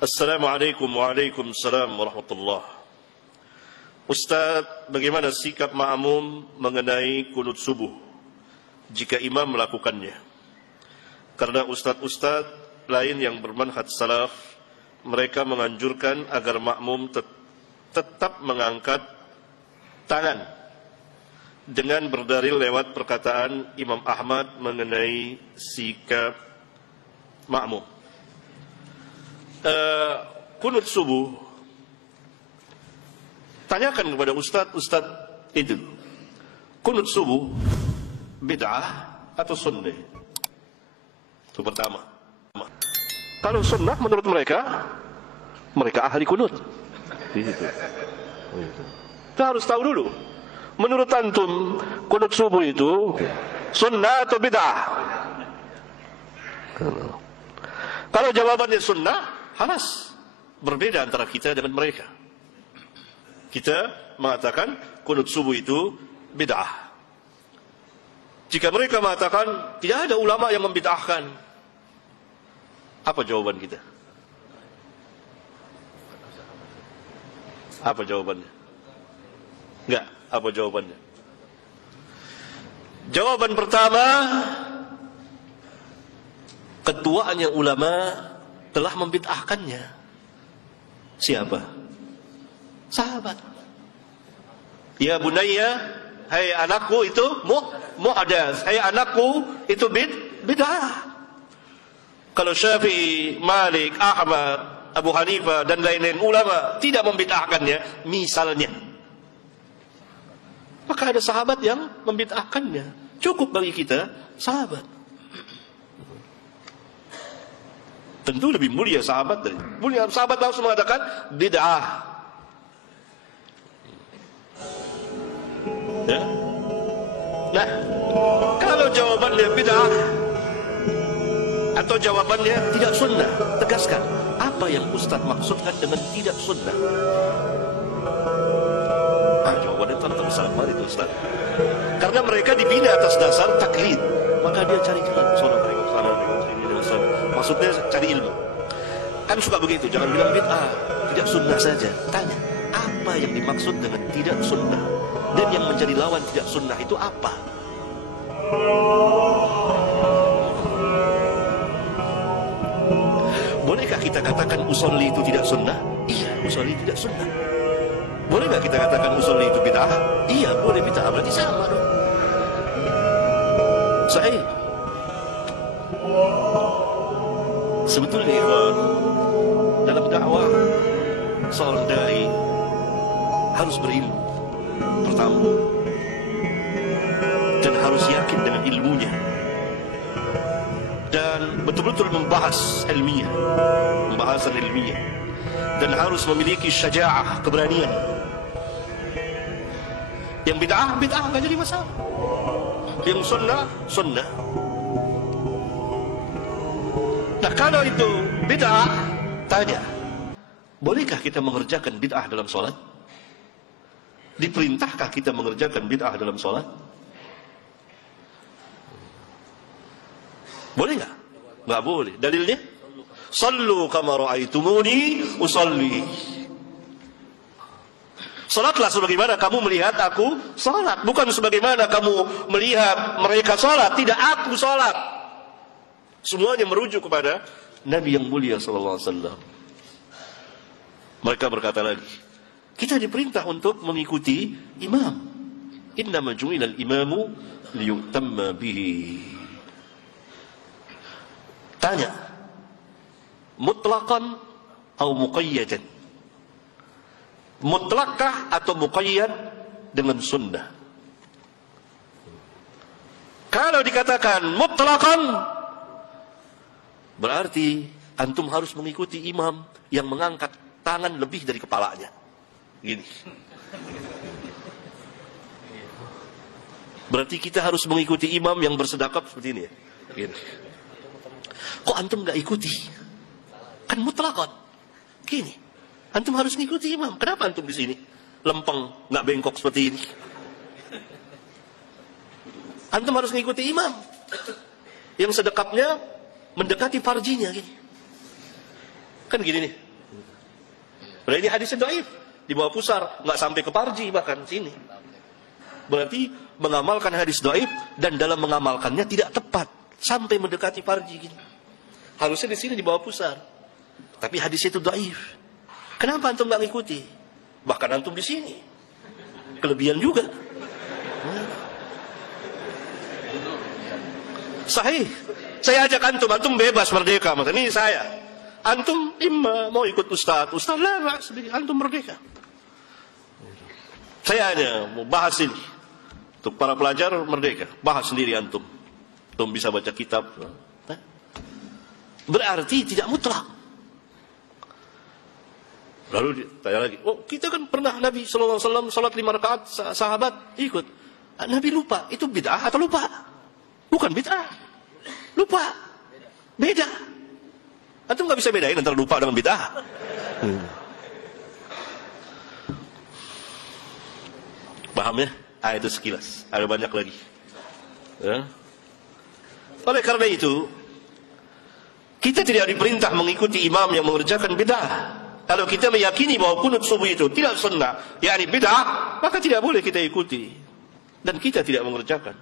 Assalamualaikum waalaikumsalam warahmatullah. Ustaz, bagaimana sikap makmum mengenai kunut subuh jika imam melakukannya? Karena ustaz-ustaz lain yang bermanhaj salaf, mereka menganjurkan agar makmum tetap mengangkat tangan dengan berdalil lewat perkataan Imam Ahmad mengenai sikap makmum. Kunut subuh, tanyakan kepada ustaz itu, kunut subuh bid'ah atau sunnah? Itu pertama. Kalau sunnah menurut mereka ahli kunut. Kita harus tahu dulu, menurut antum kunut subuh itu sunnah atau bid'ah? Kalau jawabannya sunnah, halas, berbeda antara kita dengan mereka. Kita mengatakan kunut subuh itu bid'ah. Jika mereka mengatakan tidak ada ulama yang membid'ahkan, apa jawaban kita? Apa jawabannya? Enggak, apa jawabannya? Jawaban pertama, ketuanya ulama telah membid'ahkannya. Siapa? Sahabat. Ya bunayya, hai anakku, itu muhdatsah. Hai anakku, itu bid'ah. Kalau Syafi'i, Malik, Ahmad, Abu Hanifah dan lain-lain ulama tidak membid'ahkannya, misalnya, maka ada sahabat yang membid'ahkannya. Cukup bagi kita sahabat. Tentu lebih mulia sahabat dari mulia sahabat, langsung mengatakan bid'ah. Ya? Nah, kalau jawabannya bid'ah atau jawabannya tidak sunnah, tegaskan apa yang Ustaz maksudkan dengan tidak sunnah. Jawabannya tentang sabar itu Ustaz. Karena mereka dibina atas dasar taklid, maka dia cari jalan sana. Maksudnya cari ilmu. Kan suka begitu, jangan bilang bid'ah, tidak sunnah saja. Tanya, apa yang dimaksud dengan tidak sunnah? Dan yang menjadi lawan tidak sunnah itu apa? Bolehkah kita katakan usolli itu tidak sunnah? Iya, usolli tidak sunnah. Bolehkah kita katakan usolli itu bid'ah? Iya, boleh bid'ah, berarti sama dong. Sahih. Sebetulnya ikhwan, dalam dakwah seorang dai harus berilmu pertama, dan harus yakin dengan ilmunya, dan betul-betul membahas ilmiah, pembahasan ilmiah, dan harus memiliki syaja'ah, keberanian. Yang bid'ah nggak jadi masalah, yang sunnah. Nah, kalau itu bid'ah, tanya, bolehkah kita mengerjakan bid'ah dalam sholat? Diperintahkah kita mengerjakan bid'ah dalam sholat? Boleh nggak? Nggak boleh. Dalilnya? Sallu kama ra'aitumuni usalli. Salatlah sebagaimana kamu melihat aku salat, bukan sebagaimana kamu melihat mereka salat. Tidak, aku salat. Semuanya merujuk kepada Nabi yang mulia sallallahu alaihi wasallam. Mereka berkata lagi, kita diperintah untuk mengikuti imam. Innama ju'ilal imamu liyutamma bihi. Tanya, mutlaqan atau muqayyadan? Mutlakkah atau muqayyad dengan sunnah? Kalau dikatakan mutlaqan, berarti antum harus mengikuti imam yang mengangkat tangan lebih dari kepalanya. Gini. Berarti kita harus mengikuti imam yang bersedekap seperti ini ya. Gini. Kok antum nggak ikuti? Kan mutlakon. Gini. Antum harus mengikuti imam. Kenapa antum di sini lempeng, nggak bengkok seperti ini? Antum harus mengikuti imam yang sedekapnya mendekati farjinya gini. Kan gini nih. Berarti ini hadisnya dhaif, di bawah pusar, nggak sampai ke parji bahkan sini. Berarti mengamalkan hadis dhaif dan dalam mengamalkannya tidak tepat sampai mendekati parji gini. Harusnya di sini di bawah pusar. Tapi hadis itu dhaif. Kenapa antum nggak ngikuti? Bahkan antum di sini. Kelebihan juga. Sahih. Saya ajak antum bebas merdeka. Ini saya. Antum imma mau ikut ustaz lah, antum merdeka. Saya hanya mau bahas ini. Untuk para pelajar merdeka. Bahas sendiri antum. Antum bisa baca kitab. Berarti tidak mutlak. Lalu ditanya lagi, oh kita kan pernah Nabi SAW salat 5 rakaat, sahabat ikut. Nabi lupa, itu bid'ah atau lupa? Bukan bid'ah, lupa, beda. Antum nggak bisa bedain antara lupa dengan bid'ah. Paham ya? Itu sekilas, ada banyak lagi. Ya. Oleh karena itu, kita tidak diperintah mengikuti imam yang mengerjakan bid'ah. Kalau kita meyakini bahwa kunut subuh itu tidak sunnah, yakni bid'ah, maka tidak boleh kita ikuti. Dan kita tidak mengerjakan.